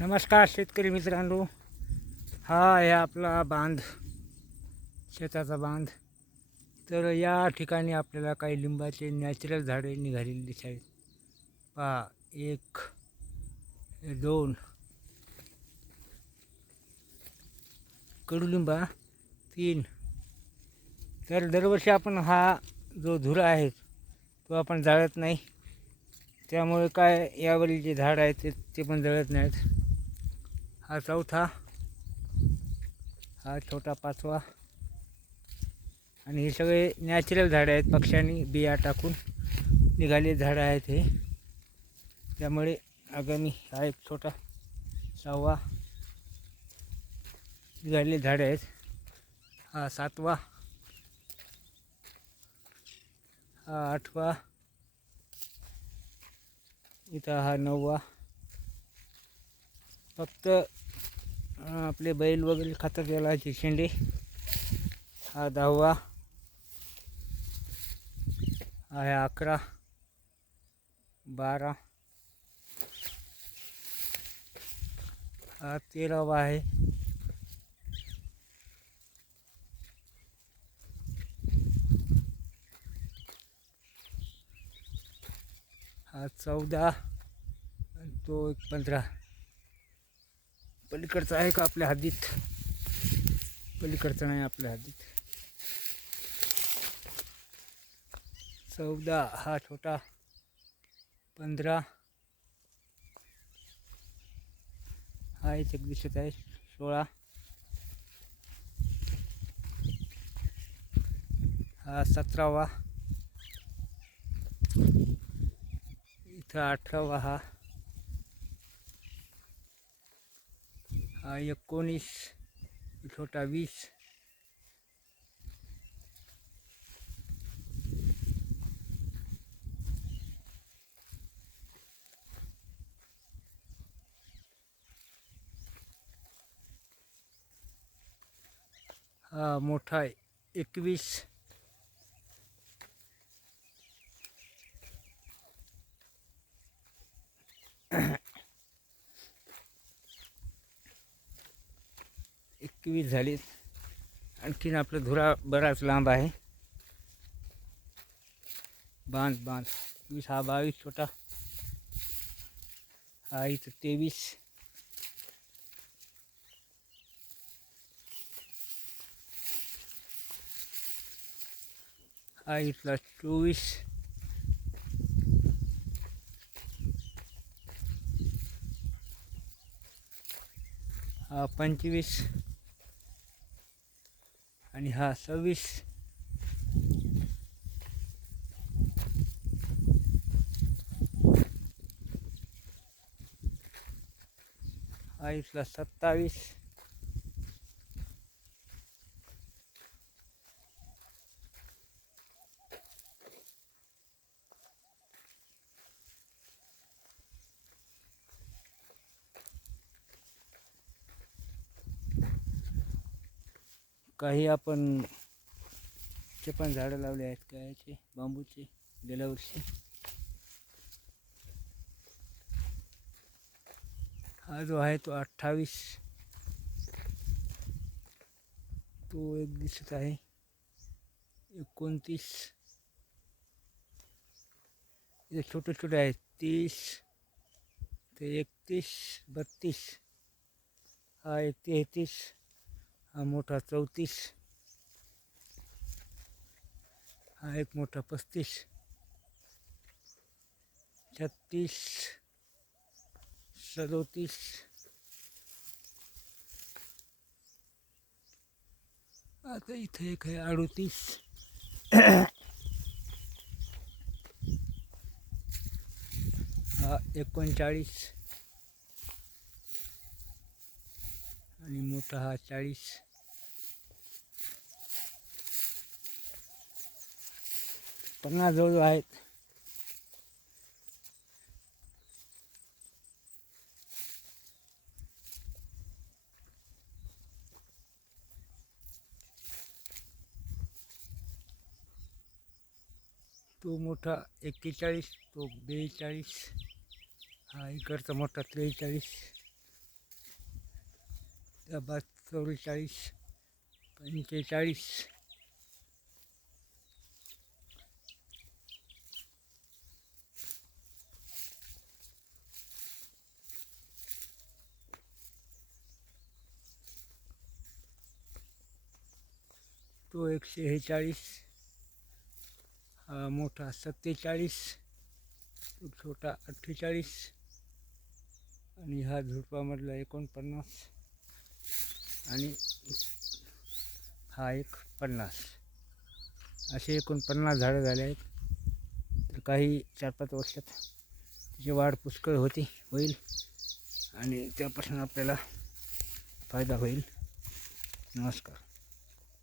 नमस्कार शेतकरी मित्रांनो. हा आहे आपला बांध शेताचा बांध. तर या ठिकाणी आपल्याला काही लिंबाचे नॅचरल झाडे निघालेली दिसावीत पहा एक दोन. कडुलिंबा तीन. तर दरवर्षी आपण हा जो धुरा आहे तो आपण जाळत नाही. त्यामुळे काय यावरील जे झाड आहेत ते ते पण जळत नाहीत. हा चौथा हा छोटा पाचवा आणि हे सगळे नॅचरल झाडं आहेत पक्ष्यांनी बिया टाकून निघाले झाडं आहेत हे. त्यामुळे आगामी हा एक छोटा सहावा निघालेले झाडं आहेत. हा सातवा हा आठवा इथं हा नववा. फक्त आपले बैल वगैरे खातात याला हे शेंडे. हा दहावा. आहे अकरा. बारा. हा तेरावा आहे. हा चौदा. आणि तो एक पंधरा. पलीकडचं आहे का आपल्या हद्दीत? पलीकडचं नाही आपल्या हद्दीत. चौदा हा छोटा. पंधरा. हा एक एक दिसत आहे सोळा. हा सतरावा. इथं अठरावा हा. हा एकोणीस छोटा वीस. हा मोठा आहे एकवीस. एकवीस झालीत आणखीन आपलं धुरा बराच लांब आहे. बांध बांध. वीस हा बावीस छोटा. हा इथं तेवीस. हा इथला चोवीस. हा पंचवीस. आणि हा सव्वीस हा इथला सत्तावीस काही आपण चे पण झाडं लावले आहेत कायचे बांबूचे गेल्या वर्षी. हा जो आहे तो अठ्ठावीस. तो एक दिसत आहे. एकोणतीस. इथे छोटे छोटे आहेत. तीस. ते एकतीस. बत्तीस. हा एक तेहतीस. हा मोठा चौतीस. हा एक मोठा पस्तीस. छत्तीस. सदोतीस. आता इथे एक आहे अडोतीस. हा एकोणचाळीस. आणि मोठा हा चाळीस. पन्नास जवळ आहेत. तो मोठा एक्केचाळीस तो बेचाळीस. हा इकडचा मोठा त्रेचाळीस. डबा चौवेचाळीस पंचेचाळीस. तो एकशे शेहेचाळीस हा मोठा सत्तेचाळीस तो छोटा अठ्ठेचाळीस आणि हा झुडपामधला एकोणपन्नास. आणि हा एक पन्नास. असे एकूण पन्नास झाडं झाले आहेत. तर काही चार पाच वर्षात त्याची वाढ पुष्कळ होती होईल. आणि त्यापासून आपल्याला फायदा होईल. नमस्कार.